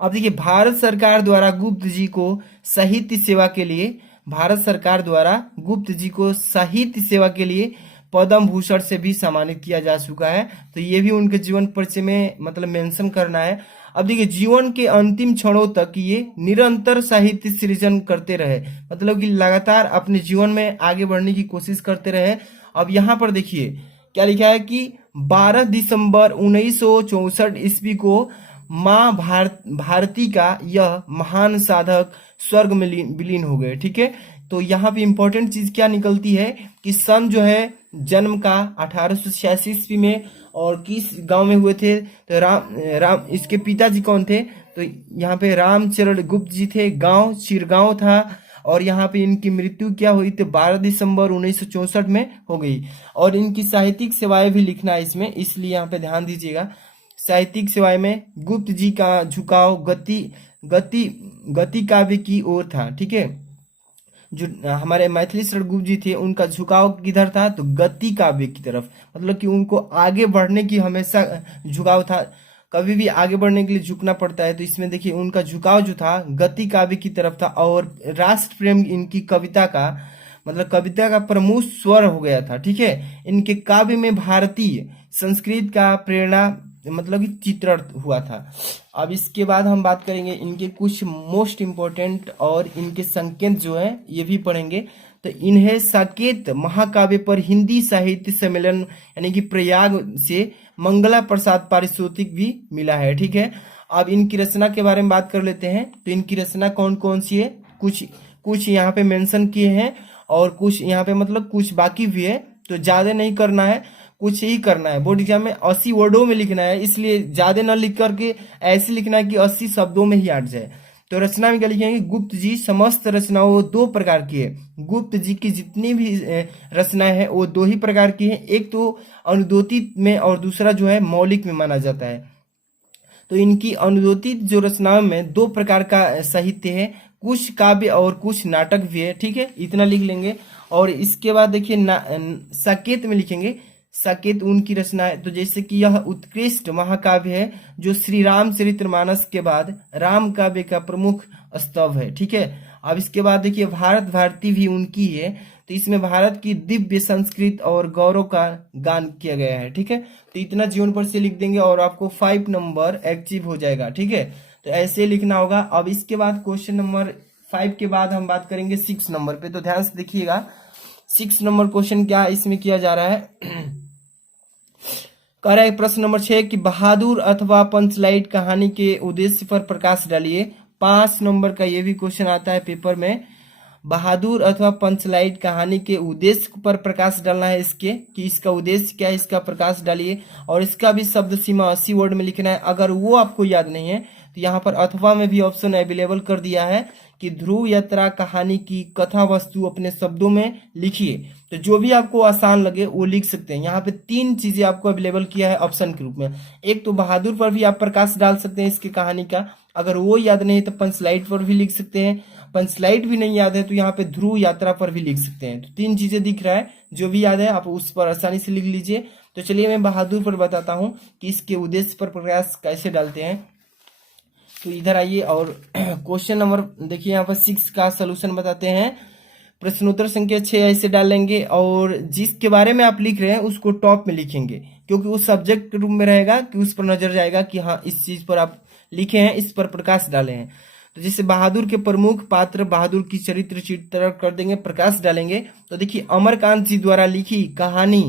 अब देखिए भारत सरकार द्वारा गुप्त जी को साहित्य सेवा के लिए, भारत सरकार द्वारा गुप्त जी को साहित्य सेवा के लिए पद्म भूषण से भी सम्मानित किया जा चुका है। तो ये भी उनके जीवन परिचय में मतलब मेंशन करना है। अब देखिए जीवन के अंतिम क्षणों तक ये निरंतर साहित्य सृजन करते रहे, मतलब कि लगातार अपने जीवन में आगे बढ़ने की कोशिश करते रहे। अब यहाँ पर देखिए क्या लिखा है कि 12 दिसंबर 1964 ईस्वी को माँ भारती का यह महान साधक स्वर्ग में विलीन हो गए, ठीक है। तो यहाँ पे इंपॉर्टेंट चीज क्या निकलती है कि सन जो है जन्म का 1886 ईस्वी में, और किस गांव में हुए थे, तो राम इसके पिताजी कौन थे, तो यहाँ पे रामचरण गुप्त जी थे, गांव चिरगांव था, और यहाँ पे इनकी मृत्यु क्या हुई थी 12 दिसंबर 1964 में हो गई। और इनकी साहित्यिक सेवाएं भी लिखना है इसमें, इसलिए यहाँ पे ध्यान दीजिएगा। साहित्यिक सेवाएं में गुप्त जी का झुकाव गति काव्य की ओर था, ठीक है। जो हमारे मैथिली शरण गुप्त जी थे उनका झुकाव किधर था, तो गति काव्य की तरफ, मतलब कि उनको आगे बढ़ने की हमेशा झुकाव था, कभी भी आगे बढ़ने के लिए झुकना पड़ता है। तो इसमें देखिए उनका झुकाव जो था गति काव्य की तरफ था, और राष्ट्र प्रेम इनकी कविता का मतलब कविता का प्रमुख स्वर हो गया था, ठीक है। इनके काव्य में भारतीय संस्कृत का प्रेरणा मतलब कि चित्रण हुआ था। अब इसके बाद हम बात करेंगे इनके कुछ मोस्ट इम्पोर्टेंट और इनके संकेत जो है ये भी पढ़ेंगे। तो इन्हें साकेत महाकाव्य पर हिंदी साहित्य सम्मेलन यानी कि प्रयाग से मंगला प्रसाद पारितोषिक भी मिला है। ठीक है, अब इनकी रचना के बारे में बात कर लेते हैं। तो इनकी रचना कौन कौन सी है, कुछ कुछ यहाँ पे मेंशन किए हैं और कुछ यहाँ पे मतलब कुछ बाकी भी है, तो ज्यादा नहीं करना है, कुछ ही करना है। बोर्ड एग्जाम में 80 वर्डों में लिखना है, इसलिए ज्यादा ना लिख करके ऐसे लिखना है कि 80 शब्दों में ही अट जाए। तो रचना में क्या लिखेंगे, गुप्त जी समस्त रचनाओं दो प्रकार की है। गुप्त जी की जितनी भी रचनाएं हैं वो दो ही प्रकार की है, एक तो अनुदोतित में और दूसरा जो है मौलिक में माना जाता है। तो इनकी अनुदोतित जो रचनाओं में दो प्रकार का साहित्य है, कुछ काव्य और कुछ नाटक भी है। ठीक है, इतना लिख लेंगे। और इसके बाद देखिए साकेत में लिखेंगे, साकेत उनकी रचना है। तो जैसे कि यह उत्कृष्ट महाकाव्य है जो श्री रामचरितमानस के बाद राम काव्य का प्रमुख स्तव है। ठीक है, अब इसके बाद देखिए भारत भारती भी उनकी है। तो इसमें भारत की दिव्य संस्कृत और गौरव का गान किया गया है। ठीक है, तो इतना जीवन पर से लिख देंगे और आपको 5 नंबर अचीव हो जाएगा। ठीक है, तो ऐसे लिखना होगा। अब इसके बाद क्वेश्चन नंबर 5 के बाद हम बात करेंगे 6 नंबर पे। तो ध्यान से देखिएगा 6 नंबर क्वेश्चन क्या इसमें किया जा रहा है। कह रहा है प्रश्न नंबर 6 कि बहादुर अथवा पंचलाइट कहानी के उद्देश्य पर प्रकाश डालिए। 5 नंबर का ये भी क्वेश्चन आता है पेपर में। बहादुर अथवा पंचलाइट कहानी के उद्देश्य पर प्रकाश डालना है इसके, कि इसका उद्देश्य क्या है, इसका प्रकाश डालिए। और इसका भी शब्द सीमा 80 वर्ड में लिखना है। अगर वो आपको याद नहीं है तो यहाँ पर अथवा में भी ऑप्शन अवेलेबल कर दिया है कि ध्रुव यात्रा कहानी की कथा वस्तु अपने शब्दों में लिखिए। तो जो भी आपको आसान लगे वो लिख सकते हैं। यहाँ पे 3 चीजें आपको अवेलेबल किया है ऑप्शन के रूप में। एक तो बहादुर पर भी आप प्रकाश डाल सकते हैं इसकी कहानी का, अगर वो याद नहीं तो पंचलाइट पर भी लिख सकते हैं, पंचलाइट भी नहीं याद है तो यहाँ पे ध्रुव यात्रा पर भी लिख सकते हैं। तो 3 चीजें दिख रहा है, जो भी याद है आप उस पर आसानी से लिख लीजिए। तो चलिए मैं बहादुर पर बताता हूँ कि इसके उद्देश्य पर प्रकाश कैसे डालते हैं। तो इधर आइए और क्वेश्चन नंबर देखिए यहाँ पर 6 का सलूशन बताते हैं। प्रश्नोत्तर संख्या 6 ऐसे डालेंगे और जिसके बारे में आप लिख रहे हैं उसको टॉप में लिखेंगे, क्योंकि वो सब्जेक्ट के रूप में रहेगा कि उस पर नजर जाएगा कि हाँ इस चीज पर आप लिखे हैं, इस पर प्रकाश डाले हैं। तो जैसे बहादुर के प्रमुख पात्र बहादुर की चरित्र चित्रण कर देंगे, प्रकाश डालेंगे। तो देखिए अमरकांत जी द्वारा लिखी कहानी,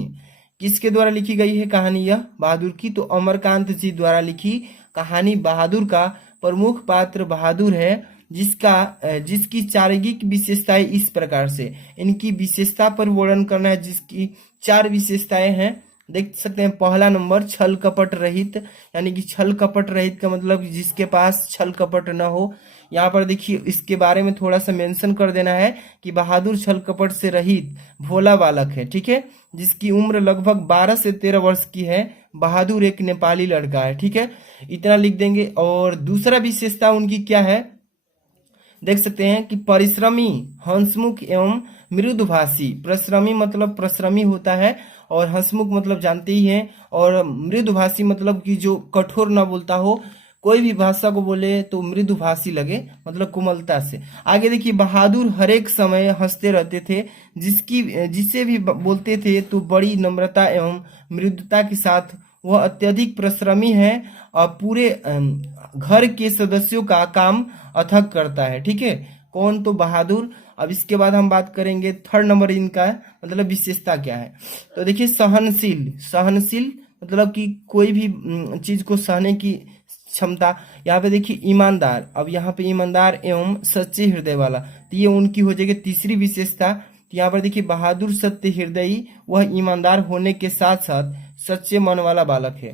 किसके द्वारा लिखी गई है कहानी यह बहादुर की, तो अमरकांत जी द्वारा लिखी कहानी बहादुर का प्रमुख पात्र बहादुर है, जिसकी चारित्रिक विशेषताएं इस प्रकार से, इनकी विशेषता पर वर्णन करना है, जिसकी 4 विशेषताएं हैं। देख सकते हैं पहला नंबर छल कपट रहित, यानी कि छल कपट रहित का मतलब जिसके पास छल कपट न हो। यहाँ पर देखिए इसके बारे में थोड़ा सा मेंशन कर देना है कि बहादुर छल कपट से रहित भोला बालक है। ठीक है, जिसकी उम्र लगभग 12 से 13 वर्ष की है। बहादुर एक नेपाली लड़का है। ठीक है, इतना लिख देंगे। और दूसरा विशेषता उनकी क्या है, देख सकते हैं कि परिश्रमी, हंसमुख एवं मृदुभाषी। परिश्रमी मतलब परिश्रमी होता है और हंसमुख मतलब जानते ही हैं, और मृदुभाषी मतलब कि जो कठोर ना बोलता हो, कोई भी भाषा को बोले तो मृदुभाषी लगे, मतलब कोमलता से। आगे देखिए बहादुर हर एक समय हंसते रहते थे, जिससे भी बोलते थे तो बड़ी नम्रता एवं मृदुता के साथ। वह अत्यधिक परिश्रमी है और पूरे घर के सदस्यों का काम अथक करता है। ठीक है, कौन, तो बहादुर। अब इसके बाद हम बात करेंगे 3rd नंबर इनका मतलब विशेषता क्या है। तो देखिए सहनशील, सहनशील मतलब कि कोई भी चीज को सहने की क्षमता। यहाँ पे देखिए ईमानदार, अब यहाँ पे ईमानदार एवं सच्चे हृदय वाला, तो ये उनकी हो जाएगी तीसरी विशेषता। तो यहाँ पर देखिए बहादुर सत्य हृदयी, वह ईमानदार होने के साथ साथ सच्चे मन वाला बालक है।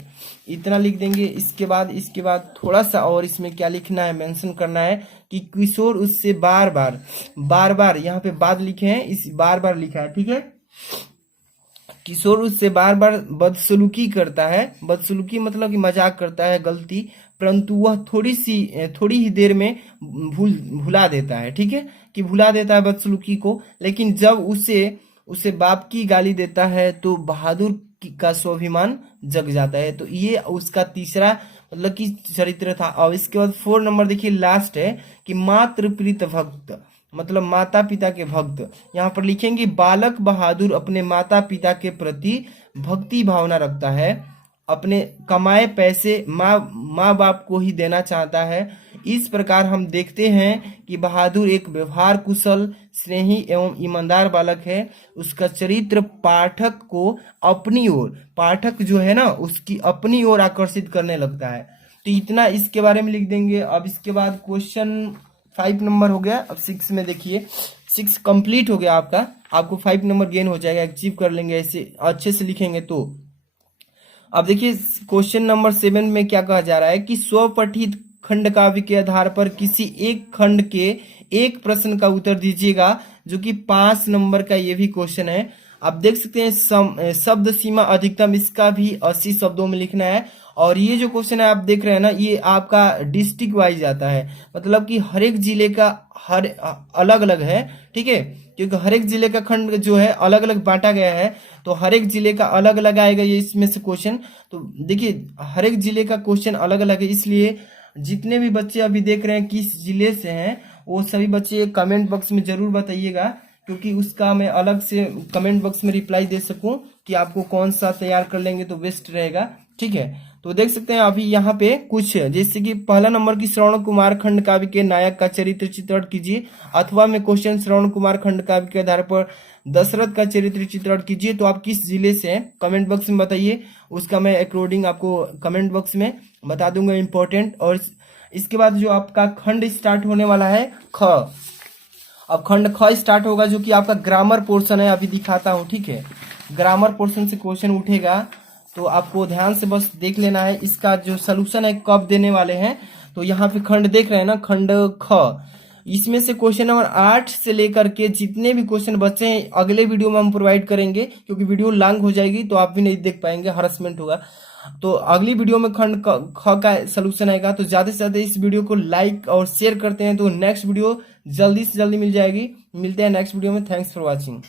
इतना लिख देंगे। इसके बाद थोड़ा सा और इसमें क्या लिखना है, मेंशन करना है कि किशोर उससे बार बार यहाँ पे बाद लिखे हैं, इस बार लिखा है। ठीक है, किशोर उससे बार बदसलूकी करता है। बदसलूकी मतलब कि मजाक करता है, गलती, परंतु वह थोड़ी ही देर में भुला देता है। ठीक है, कि भुला देता है बदसलूकी को, लेकिन जब उसे बाप की गाली देता है तो बहादुर का स्वाभिमान जग जाता है। तो ये उसका तीसरा मतलब कि चरित्र था। और इसके बाद 4 नंबर देखिए लास्ट है कि मातृ प्रीत भक्त, मतलब माता पिता के भक्त। यहाँ पर लिखेंगे बालक बहादुर अपने माता पिता के प्रति भक्ति भावना रखता है अपने कमाए पैसे माँ बाप को ही देना चाहता है। इस प्रकार हम देखते हैं कि बहादुर एक व्यवहार कुशल, स्नेही एवं ईमानदार बालक है। उसका चरित्र पाठक को अपनी ओर, पाठक जो है ना उसकी अपनी ओर आकर्षित करने लगता है। तो इतना इसके बारे में लिख देंगे। अब इसके बाद क्वेश्चन 5 नंबर हो गया। अब 6 में देखिए, 6 कंप्लीट हो गया आपका, आपको 5 नंबर गेन हो जाएगा, अचीव कर लेंगे ऐसे अच्छे से लिखेंगे तो। अब देखिए क्वेश्चन नंबर 7 में क्या कहा जा रहा है कि स्वपठित खंड काव्य के आधार पर किसी एक खंड के एक प्रश्न का उत्तर दीजिएगा, जो कि 5 नंबर का ये भी क्वेश्चन है। आप देख सकते हैं शब्द सीमा अधिकतम, इसका भी 80 शब्दों में लिखना है। और ये जो क्वेश्चन है आप देख रहे हैं ना, ये आपका डिस्ट्रिक्ट वाइज आता है, मतलब कि हर एक जिले का हर अलग अलग है, ठीक है, क्योंकि हर एक जिले का खंड जो है अलग अलग बांटा गया है, तो हर एक जिले का अलग अलग आएगा ये इसमें से क्वेश्चन। तो देखिए हर एक जिले का क्वेश्चन अलग अलग है, इसलिए जितने भी बच्चे अभी देख रहे हैं किस जिले से हैं, वो सभी बच्चे कमेंट बॉक्स में जरूर बताइएगा, क्योंकि उसका मैं अलग से कमेंट बॉक्स में रिप्लाई दे सकूं कि आपको कौन सा तैयार कर लेंगे तो बेस्ट रहेगा, ठीक है। तो देख सकते हैं अभी यहाँ पे कुछ, जैसे कि पहला नंबर की श्रवण कुमार खंड काव्य के नायक का चरित्र चित्रण कीजिए, अथवा में क्वेश्चन श्रवण कुमार खंड काव्य के आधार पर दशरथ का चरित्र चित्रण कीजिए। तो आप किस जिले से हैं कमेंट बॉक्स में बताइए, उसका मैं अकॉर्डिंग आपको कमेंट बॉक्स में बता दूंगा इम्पोर्टेंट। और इसके बाद जो आपका खंड स्टार्ट होने वाला है ख, अब खंड ख स्टार्ट होगा, जो कि आपका ग्रामर पोर्शन है, अभी दिखाता हूँ, ठीक है। ग्रामर पोर्शन से क्वेश्चन उठेगा, तो आपको ध्यान से बस देख लेना है। इसका जो सोल्यूशन है कब देने वाले हैं, तो यहाँ पे खंड देख रहे हैं ना, खंड ख, इसमें से क्वेश्चन नंबर 8 से लेकर के जितने भी क्वेश्चन बचे हैं अगले वीडियो में हम प्रोवाइड करेंगे, क्योंकि वीडियो लॉन्ग हो जाएगी तो आप भी नहीं देख पाएंगे, हरासमेंट होगा। तो अगली वीडियो में खंड ख का सोल्यूशन आएगा। तो ज्यादा से ज्यादा इस वीडियो को लाइक और शेयर करते हैं तो नेक्स्ट वीडियो जल्दी से जल्दी मिल जाएगी। मिलते हैं नेक्स्ट वीडियो में। Thanks for watching.